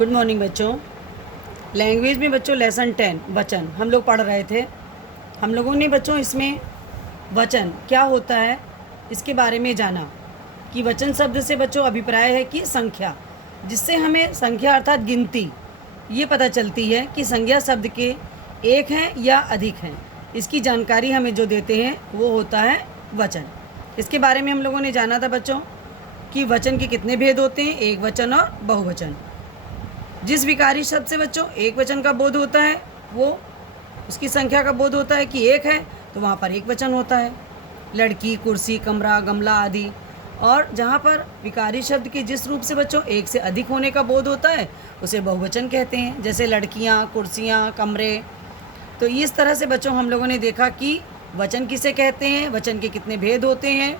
Good morning बच्चों। Language में बच्चों लेसन 10 वचन हम लोग पढ़ रहे थे। हम लोगों ने बच्चों इसमें वचन क्या होता है इसके बारे में जाना कि वचन शब्द से बच्चों अभिप्राय है कि संख्या, जिससे हमें संख्या अर्थात गिनती ये पता चलती है कि संज्ञा शब्द के एक हैं या अधिक हैं। इसकी जानकारी हमें जो देते हैं वो होता है वचन। इसके बारे में हम लोगों ने जाना था बच्चों कि वचन के कितने भेद होते हैं, एक वचन और बहुवचन। जिस विकारी शब्द से बच्चों एक वचन का बोध होता है वो उसकी संख्या का बोध होता है कि एक है तो वहाँ पर एक वचन होता है, लड़की, कुर्सी, कमरा, गमला आदि। और जहाँ पर विकारी शब्द के जिस रूप से बच्चों एक से अधिक होने का बोध होता है उसे बहुवचन कहते हैं, जैसे लड़कियाँ, कुर्सियाँ, कमरे। तो इस तरह से बच्चों हम लोगों ने देखा कि वचन किसे कहते हैं, वचन के कितने भेद होते हैं,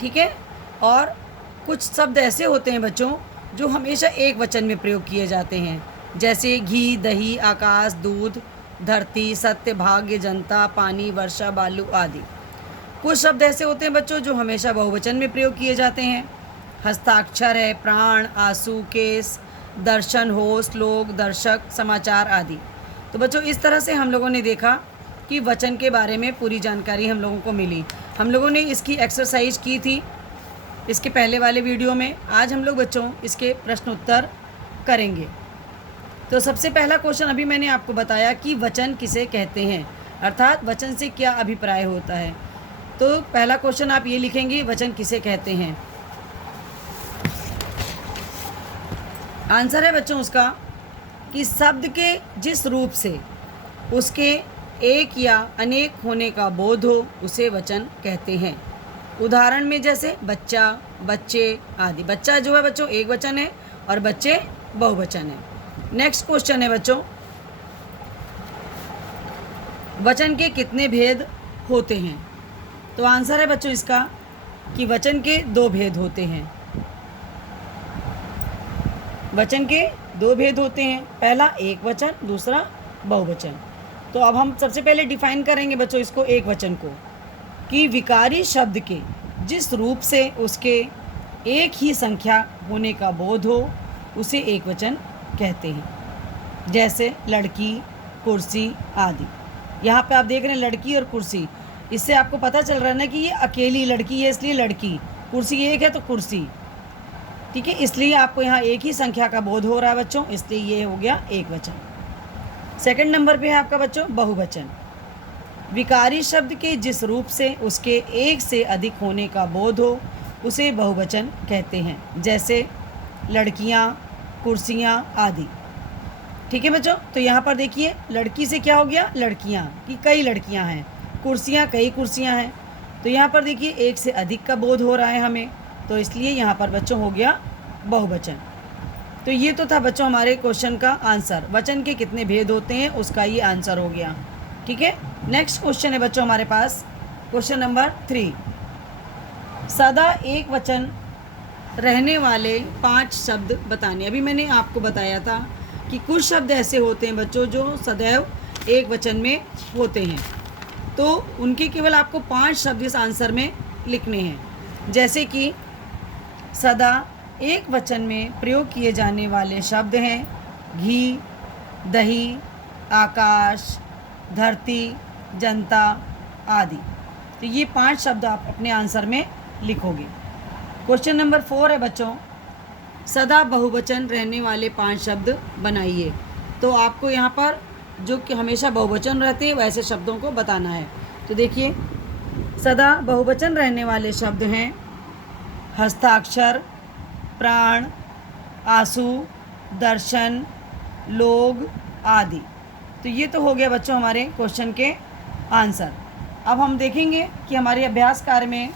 ठीक है। और कुछ शब्द ऐसे होते हैं बच्चों जो हमेशा एक वचन में प्रयोग किए जाते हैं, जैसे घी, दही, आकाश, दूध, धरती, सत्य, भाग्य, जनता, पानी, वर्षा, बालू आदि। कुछ शब्द ऐसे होते हैं बच्चों जो हमेशा बहुवचन में प्रयोग किए जाते हैं, हस्ताक्षर है, प्राण, आंसू, केस, दर्शन, होश, लोग, दर्शक, समाचार आदि। तो बच्चों इस तरह से हम लोगों ने देखा कि वचन के बारे में पूरी जानकारी हम लोगों को मिली। हम लोगों ने इसकी एक्सरसाइज की थी इसके पहले वाले वीडियो में। आज हम लोग बच्चों इसके प्रश्न उत्तर करेंगे। तो सबसे पहला क्वेश्चन अभी मैंने आपको बताया कि वचन किसे कहते हैं, अर्थात वचन से क्या अभिप्राय होता है। तो पहला क्वेश्चन आप ये लिखेंगे, वचन किसे कहते हैं। आंसर है बच्चों उसका कि शब्द के जिस रूप से उसके एक या अनेक होने का बोध हो उसे वचन कहते हैं। उदाहरण में जैसे बच्चा, बच्चे आदि। बच्चा जो है बच्चों एक वचन है और बच्चे बहुवचन है। नेक्स्ट क्वेश्चन है बच्चों, वचन के कितने भेद होते हैं। तो आंसर है बच्चों इसका कि वचन के दो भेद होते हैं। वचन के दो भेद होते हैं, पहला एक वचन, दूसरा बहुवचन। तो अब हम सबसे पहले डिफाइन करेंगे बच्चों इसको, एक वचन को, कि विकारी शब्द के जिस रूप से उसके एक ही संख्या होने का बोध हो उसे एक वचन कहते हैं, जैसे लड़की, कुर्सी आदि। यहाँ पे आप देख रहे हैं लड़की और कुर्सी, इससे आपको पता चल रहा है ना कि ये अकेली लड़की है इसलिए लड़की, कुर्सी एक है तो कुर्सी, ठीक है। इसलिए आपको यहाँ एक ही संख्या का बोध हो रहा है बच्चों, इसलिए ये हो गया एक वचन। सेकंड नंबर पे है आपका बच्चों बहुवचन। विकारी शब्द के जिस रूप से उसके एक से अधिक होने का बोध हो उसे बहुवचन कहते हैं, जैसे लड़कियां, कुर्सियां आदि, ठीक है बच्चों। तो यहाँ पर देखिए लड़की से क्या हो गया, लड़कियां कि कई लड़कियां हैं, कुर्सियां कई कुर्सियां हैं। तो यहाँ पर देखिए एक से अधिक का बोध हो रहा है हमें, तो इसलिए यहाँ पर बच्चों हो गया बहुवचन। तो ये तो था बच्चों हमारे क्वेश्चन का आंसर, वचन के कितने भेद होते हैं उसका ये आंसर हो गया, ठीक है। नेक्स्ट क्वेश्चन है बच्चों हमारे पास, क्वेश्चन नंबर 3। सदा एक वचन रहने वाले 5 शब्द बताने। अभी मैंने आपको बताया था कि कुछ शब्द ऐसे होते हैं बच्चों जो सदैव एक वचन में होते हैं, तो उनके केवल आपको 5 शब्द इस आंसर में लिखने हैं। जैसे कि सदा एक वचन में प्रयोग किए जाने वाले शब्द हैं घी, दही, आकाश, धरती, जनता आदि। तो ये 5 शब्द आप अपने आंसर में लिखोगे। क्वेश्चन नंबर 4 है बच्चों, सदा बहुवचन रहने वाले 5 शब्द बनाइए। तो आपको यहाँ पर जो कि हमेशा बहुवचन रहते हैं वैसे शब्दों को बताना है। तो देखिए सदा बहुवचन रहने वाले शब्द हैं हस्ताक्षर, प्राण, आंसू, दर्शन, लोग आदि। तो ये तो हो गया बच्चों हमारे क्वेश्चन के आंसर। अब हम देखेंगे कि हमारे अभ्यास कार्य में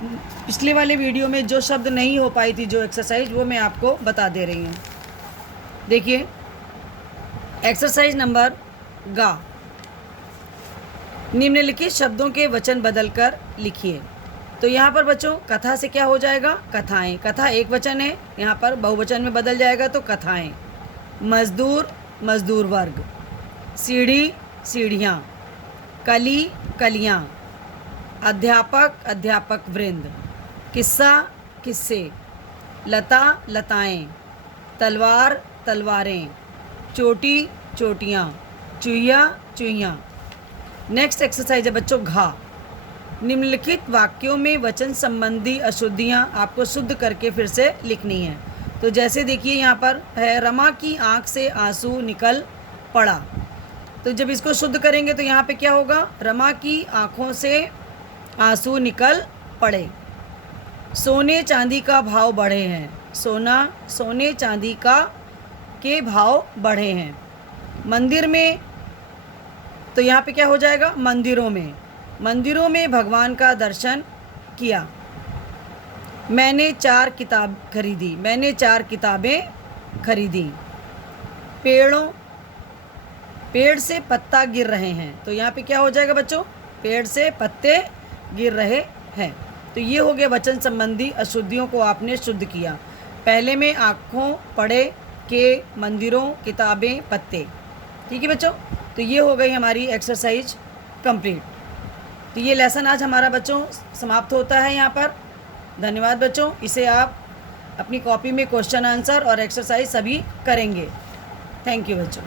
पिछले वाले वीडियो में जो शब्द नहीं हो पाई थी, जो एक्सरसाइज, वो मैं आपको बता दे रही हूँ। देखिए एक्सरसाइज नंबर गा, निम्नलिखित शब्दों के वचन बदलकर लिखिए। तो यहाँ पर बच्चों कथा से क्या हो जाएगा, कथाएं। कथा एक वचन है, यहाँ पर बहुवचन में बदल जाएगा तो कथाएं। मजदूर, मजदूर वर्ग। सीढ़ी, सीढ़ियाँ। कली, कलियाँ। अध्यापक, अध्यापक वृंद। किस्सा, किस्से। लता, लताएं। तलवार तलवारें, चोटी चोटियाँ, चूहिया चूहियाँ। नेक्स्ट एक्सरसाइज है बच्चों घा। निम्नलिखित वाक्यों में वचन संबंधी अशुद्धियाँ आपको शुद्ध करके फिर से लिखनी है। तो जैसे देखिए यहाँ पर है, रमा की आँख से आंसू निकल पड़ा। तो जब इसको शुद्ध करेंगे तो यहाँ पे क्या होगा, रमा की आँखों से आंसू निकल पड़े। सोने चांदी का भाव बढ़े हैं, सोने चांदी का के भाव बढ़े हैं। मंदिर में, तो यहाँ पे क्या हो जाएगा, मंदिरों में भगवान का दर्शन किया। मैंने 4 किताबें खरीदी। पेड़ से पत्ता गिर रहे हैं। तो यहाँ पे क्या हो जाएगा बच्चों, पेड़ से पत्ते गिर रहे हैं। तो ये हो गया वचन संबंधी अशुद्धियों को आपने शुद्ध किया। पहले में आँखों, पढ़े, के, मंदिरों, किताबें, पत्ते। ठीक है बच्चों, तो ये हो गई हमारी एक्सरसाइज कंप्लीट। तो ये लेसन आज हमारा बच्चों समाप्त होता है यहाँ पर। धन्यवाद बच्चों। इसे आप अपनी कॉपी में क्वेश्चन आंसर और एक्सरसाइज सभी करेंगे। थैंक यू बच्चों।